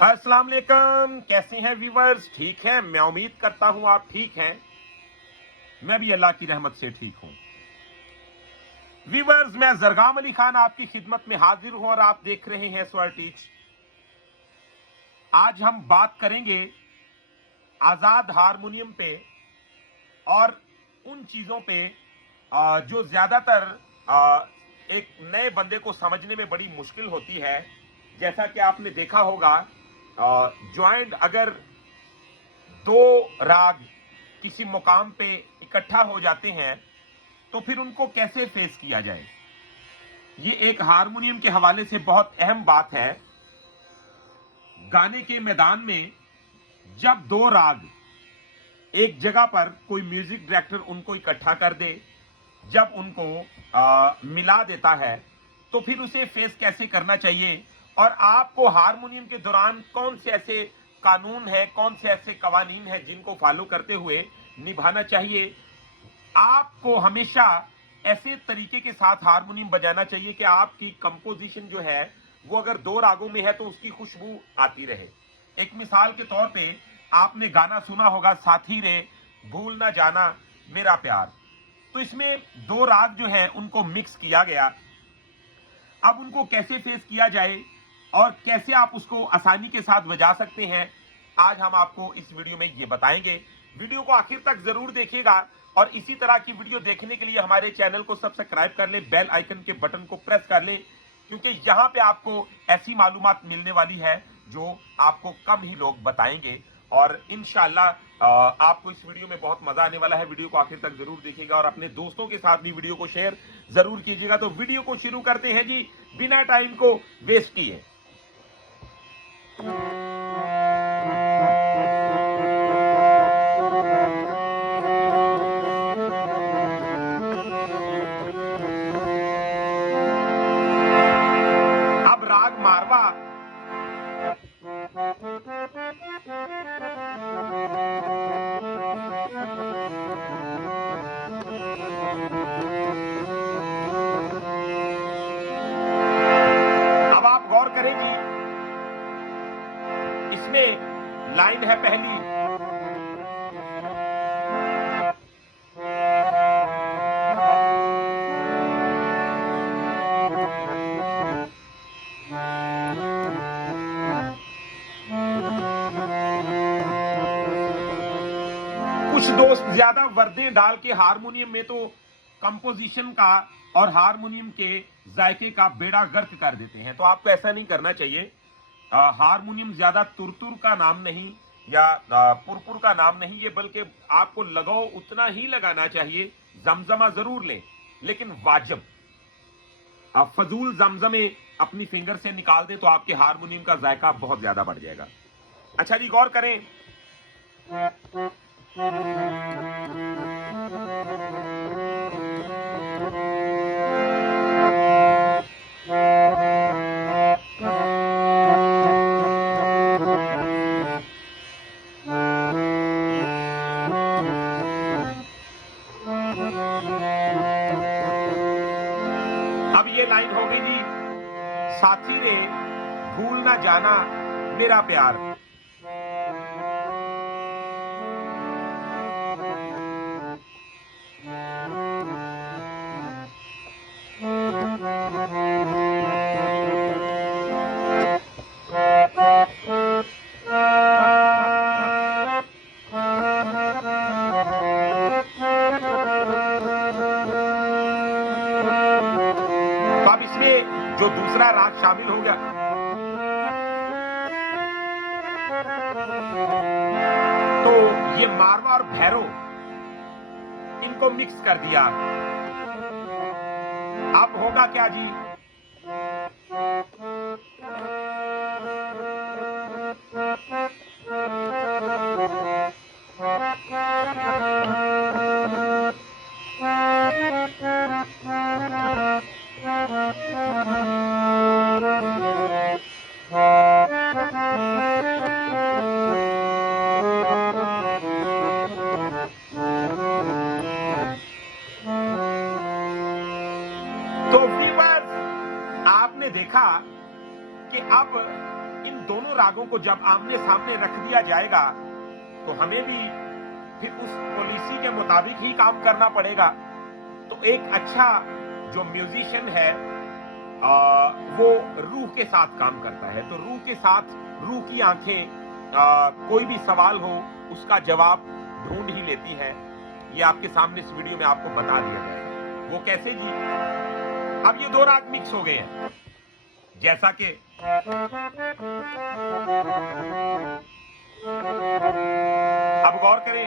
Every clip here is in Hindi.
अस्सलाम वालेकुम, कैसे हैं व्यूवर्स? ठीक हैं? मैं उम्मीद करता हूं आप ठीक हैं। मैं भी अल्लाह की रहमत से ठीक हूं। व्यूवर्स, मैं जरगाम अली खान आपकी खिदमत में हाजिर हूं और आप देख रहे हैं स्वर टीच। आज हम बात करेंगे आजाद हारमोनियम पे और उन चीजों पे जो ज्यादातर एक नए बंदे को समझने में बड़ी मुश्किल होती है। जैसा कि आपने देखा होगा, ज्वाइंट अगर दो राग किसी मुकाम पे इकट्ठा हो जाते हैं तो फिर उनको कैसे फेस किया जाए, ये एक हारमोनियम के हवाले से बहुत अहम बात है। गाने के मैदान में जब दो राग एक जगह पर कोई म्यूजिक डायरेक्टर उनको इकट्ठा कर दे, जब उनको मिला देता है, तो फिर उसे फेस कैसे करना चाहिए और आपको हारमोनियम के दौरान कौन से ऐसे कानून है, कौन से ऐसे कवानीन है जिनको फॉलो करते हुए निभाना चाहिए। आपको हमेशा ऐसे तरीके के साथ हारमोनियम बजाना चाहिए कि आपकी कंपोजिशन जो है वो अगर दो रागों में है तो उसकी खुशबू आती रहे। एक मिसाल के तौर पे आपने गाना सुना होगा, साथी रे भूल ना जाना मेरा प्यार। तो इसमें दो राग जो है उनको मिक्स किया गया। अब उनको कैसे फेस किया जाए और कैसे आप उसको आसानी के साथ बजा सकते हैं, आज हम आपको इस वीडियो में ये बताएंगे। वीडियो को आखिर तक जरूर देखिएगा और इसी तरह की वीडियो देखने के लिए हमारे चैनल को सब्सक्राइब कर ले, बेल आइकन के बटन को प्रेस कर ले, क्योंकि यहां पे आपको ऐसी मालूमात मिलने वाली है जो आपको कम ही लोग बताएंगे। और इंशाल्लाह आपको इस वीडियो में बहुत मजा आने वाला है। वीडियो को आखिर तक जरूर देखिएगा और अपने दोस्तों के साथ भी वीडियो को शेयर जरूर कीजिएगा। तो वीडियो को शुरू करते हैं जी, बिना टाइम को वेस्ट किए। अब राग मारवा अब आप गौर करें जी, इसमें लाइन है पहली, कुछ दोस्त ज्यादा वर्दें डाल के हारमोनियम में तो कंपोजिशन का और हारमोनियम के जायके का बेड़ा गर्क कर देते हैं। तो आपको ऐसा नहीं करना चाहिए। हारमोनियम ज्यादा तुरतुर का नाम नहीं या पुरपुर का नाम नहीं, ये बल्कि आपको लगाओ उतना ही लगाना चाहिए। जमजमा जरूर लें, लेकिन वाजिब। आप फजूल जमजमे अपनी फिंगर से निकाल दें तो आपके हारमोनियम का जायका बहुत ज्यादा बढ़ जाएगा। अच्छा जी, गौर करें। अब ये लाइन हो गई जी, साथी रे भूल ना जाना मेरा प्यार। तो अब इसमें जो दूसरा राग शामिल हो गया, तो ये मारवा और भैरव इनको मिक्स कर दिया। अब होगा क्या जी, कि अब इन दोनों रागों को जब आमने सामने रख दिया जाएगा तो हमें भी फिर उस पॉलिसी के मुताबिक ही काम करना पड़ेगा। तो एक अच्छा जो म्यूजिशियन है वो रूह के साथ काम करता है। तो रूह के साथ, रूह की आंखें कोई भी सवाल हो उसका जवाब ढूंढ ही लेती है। ये आपके सामने इस वीडियो में आपको बता दिया जाएगा। वो कैसे जी? अब ये दो राग मिक्स हो गए हैं, जैसा कि अब गौर करें।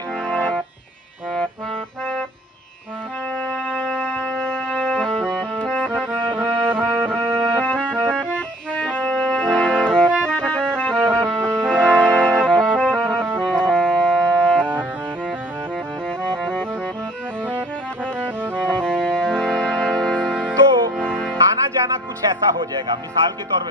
तो आना जाना कुछ ऐसा हो जाएगा, मिसाल के तौर पे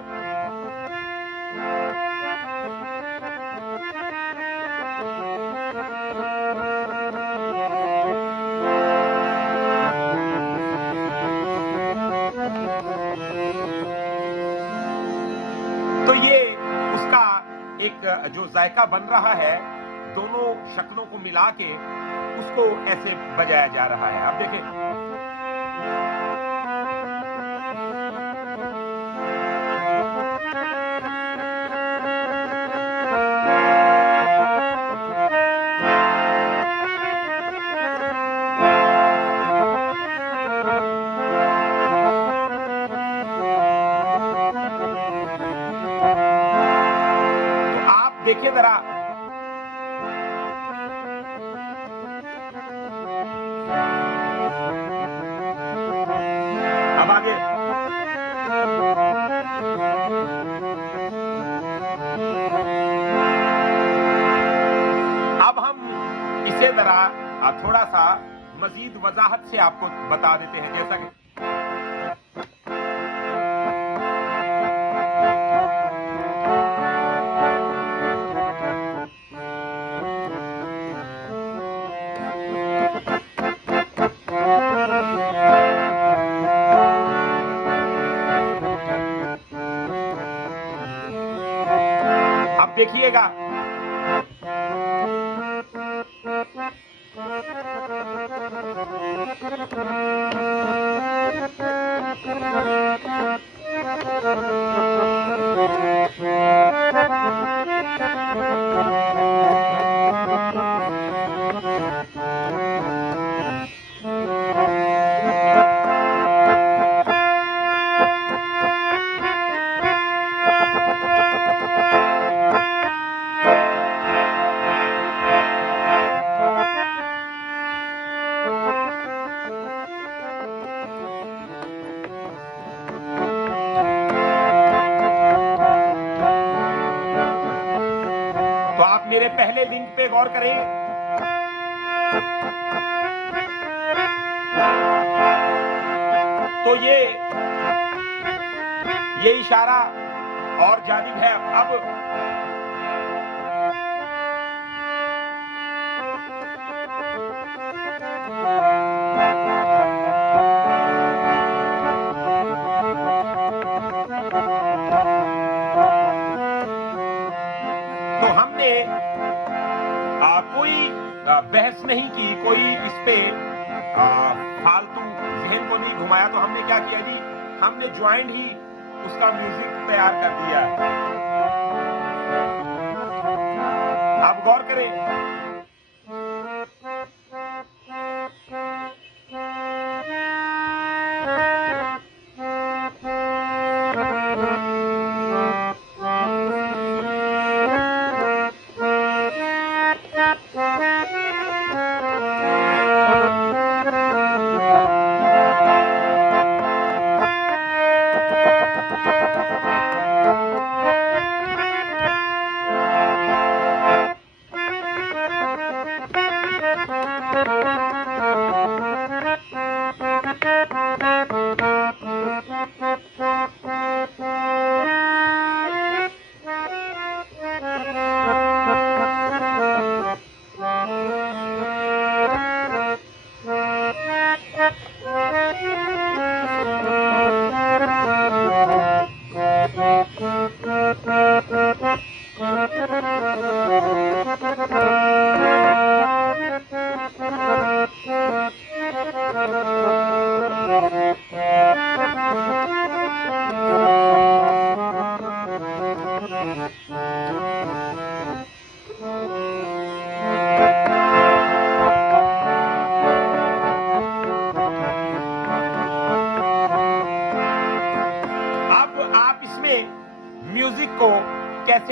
तो ये उसका एक जो जायका बन रहा है, दोनों शक्लों को मिला के उसको ऐसे बजाया जा रहा है। अब देखें, तो आप देखिए जरा, अब आगे अब हम इसे जरा थोड़ा सा मजीद वजाहत से आपको बता देते हैं। जैसा कि अब देखिएगा, तो आप मेरे पहले लिंक पे गौर करें। तो ये इशारा और जानिब है। अब तो हमने कोई बहस नहीं की, कोई इस पे फालतू जहन को नहीं घुमाया। तो हमने क्या किया जी, हमने ज्वाइंट ही उसका म्यूजिक तैयार कर दिया। आप गौर करें,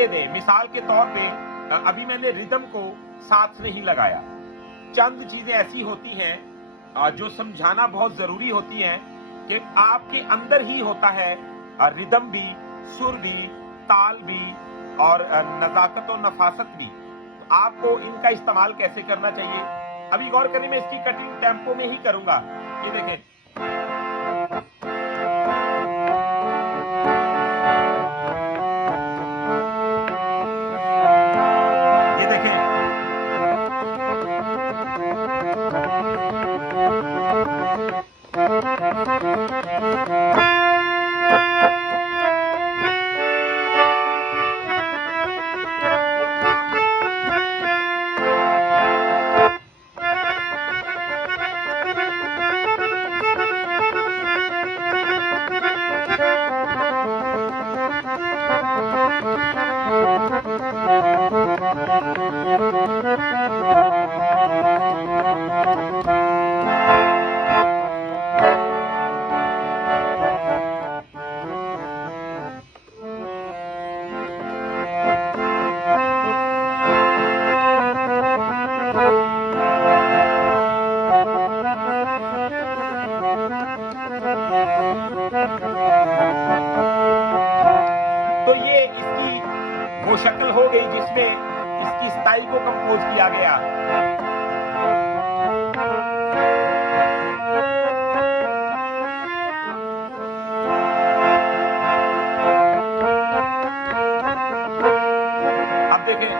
दें। मिसाल के तौर पे अभी मैंने रिदम को साथ नहीं लगाया। चंद चीजें ऐसी होती हैं जो समझाना बहुत जरूरी होती हैं कि आपके अंदर ही होता है रिदम भी, सुर भी, ताल भी और नजाकत और नफासत भी। तो आपको इनका इस्तेमाल कैसे करना चाहिए, अभी गौर करें। मैं इसकी कटिंग टेम्पो में ही करूंगा। ये देखें, ये देखें, तो ये इसकी वो शक्ल हो गई जिसमें इसकी स्टाइल को कंपोज किया गया। अब देखें,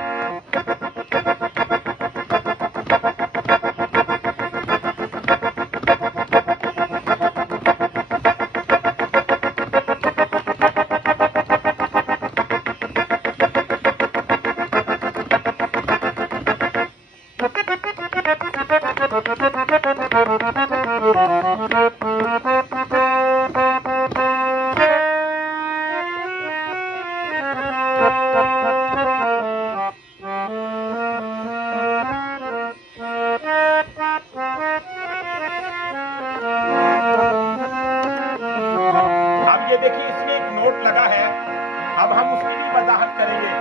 अब ये देखिए इसमें एक नोट लगा है। अब हम उसकी भी वजाहत करेंगे।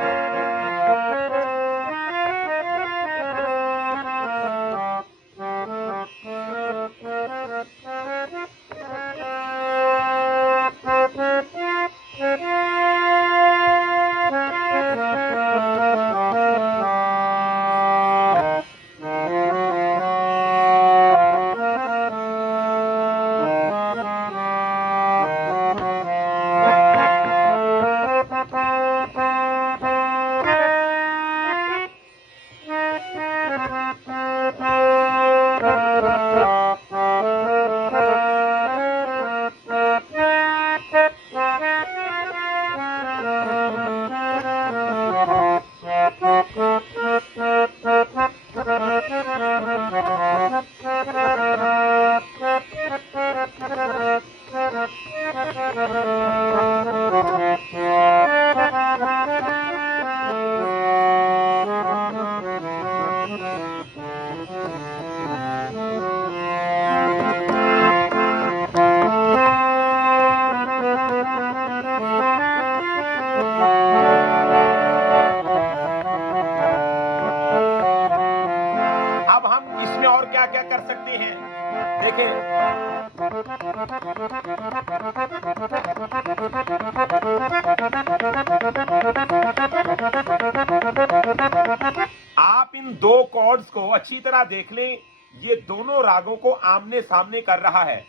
अब हम इसमें और क्या क्या कर सकते हैं, देखें। आप इन दो कॉर्ड्स को अच्छी तरह देख लें, ये दोनों रागों को आमने सामने कर रहा है।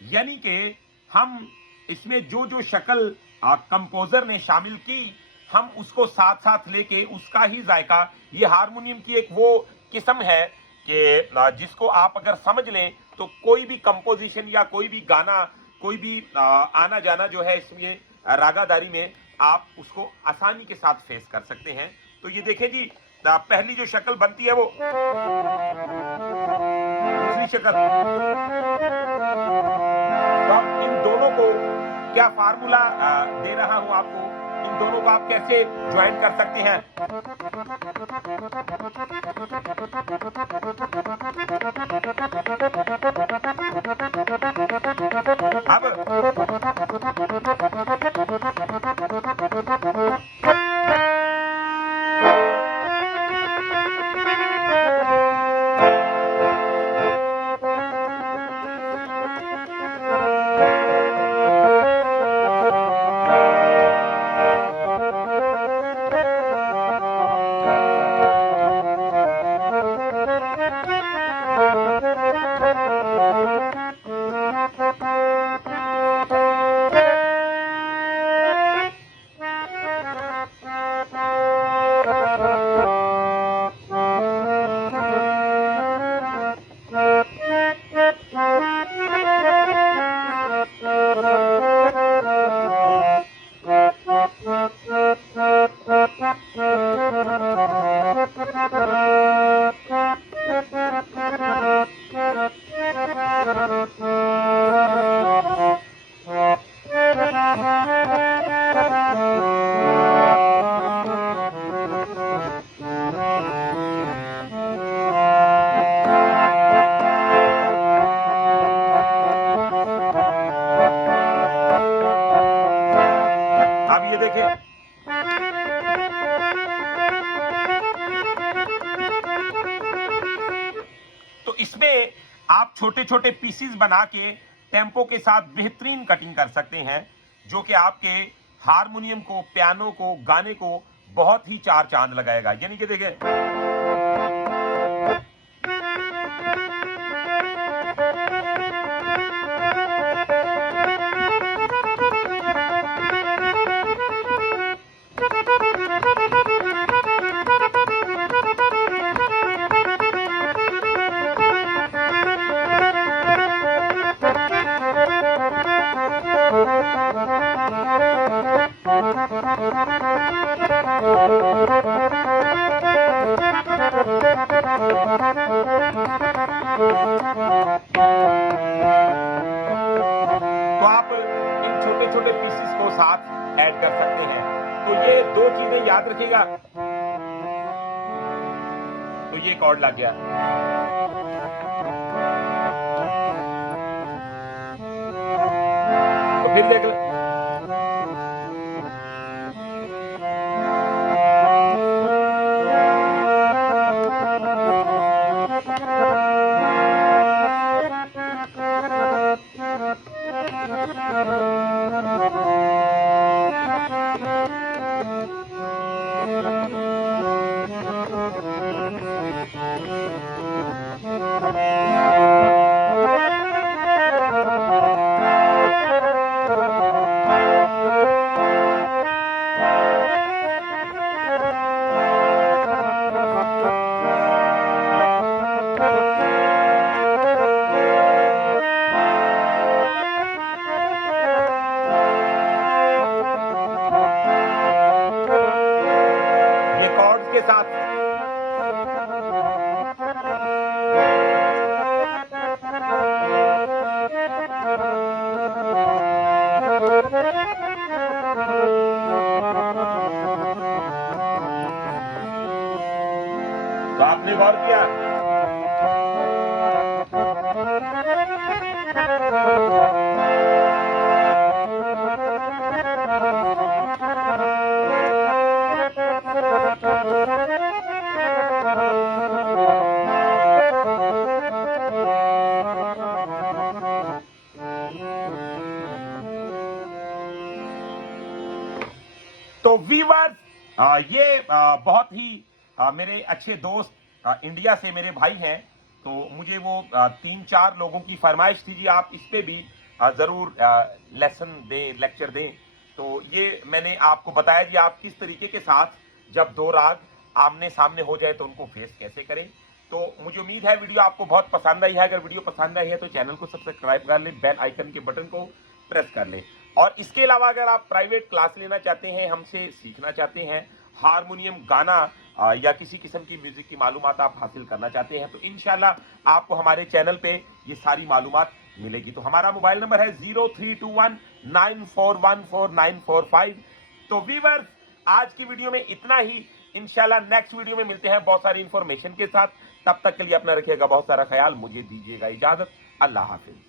यानी कि हम इसमें जो जो शक्ल कंपोजर ने शामिल की, हम उसको साथ साथ लेके उसका ही जायका, ये हारमोनियम की एक वो किस्म है कि जिसको आप अगर समझ लें तो कोई भी कंपोजिशन या कोई भी गाना, कोई भी आना जाना जो है इसमें रागादारी में, आप उसको आसानी के साथ फेस कर सकते हैं। तो ये देखें जी, पहली जो शक्ल बनती है वो, दूसरी शक्ल। तो अब इन दोनों को क्या फार्मूला दे रहा हूं आपको, इन दोनों को आप कैसे ज्वाइन कर सकते हैं। अब इसमें आप छोटे छोटे पीसीज बना के टेम्पो के साथ बेहतरीन कटिंग कर सकते हैं, जो कि आपके हारमोनियम को, पियानो को, गाने को बहुत ही चार चांद लगाएगा। यानी कि देखिए, तो आप इन छोटे छोटे पीसेस को साथ ऐड कर सकते हैं। तो ये दो चीजें याद रखिएगा। तो ये कॉर्ड लग गया। तो फिर देख लो, ये कॉर्ड्स के साथ तो आपने गौर किया। तो वीवर्स, ये बहुत ही मेरे अच्छे दोस्त इंडिया से मेरे भाई हैं। तो मुझे वो 3-4 लोगों की फरमाइश थी जी आप इस पे भी जरूर लेसन दें, लेक्चर दें। तो ये मैंने आपको बताया जी आप किस तरीके के साथ जब दो राग आमने सामने हो जाए तो उनको फेस कैसे करें। तो मुझे उम्मीद है वीडियो आपको बहुत पसंद आई है। अगर वीडियो पसंद आई है तो चैनल को सब्सक्राइब कर लें, बेल आइकन के बटन को प्रेस कर लें। और इसके अलावा अगर आप प्राइवेट क्लास लेना चाहते हैं, हमसे सीखना चाहते हैं, हारमोनियम गाना या किसी किस्म की म्यूजिक की मालूमात आप हासिल करना चाहते हैं, तो इंशाल्लाह आपको हमारे चैनल पे ये सारी मालूमात मिलेगी। तो हमारा मोबाइल नंबर है 0321941445। तो वीवर्स, आज की वीडियो में इतना ही। इंशाल्लाह नेक्स्ट वीडियो में मिलते हैं बहुत सारी इंफॉर्मेशन के साथ। तब तक के लिए अपना रखिएगा बहुत सारा ख्याल। मुझे दीजिएगा इजाजत। अल्लाह हाफिज।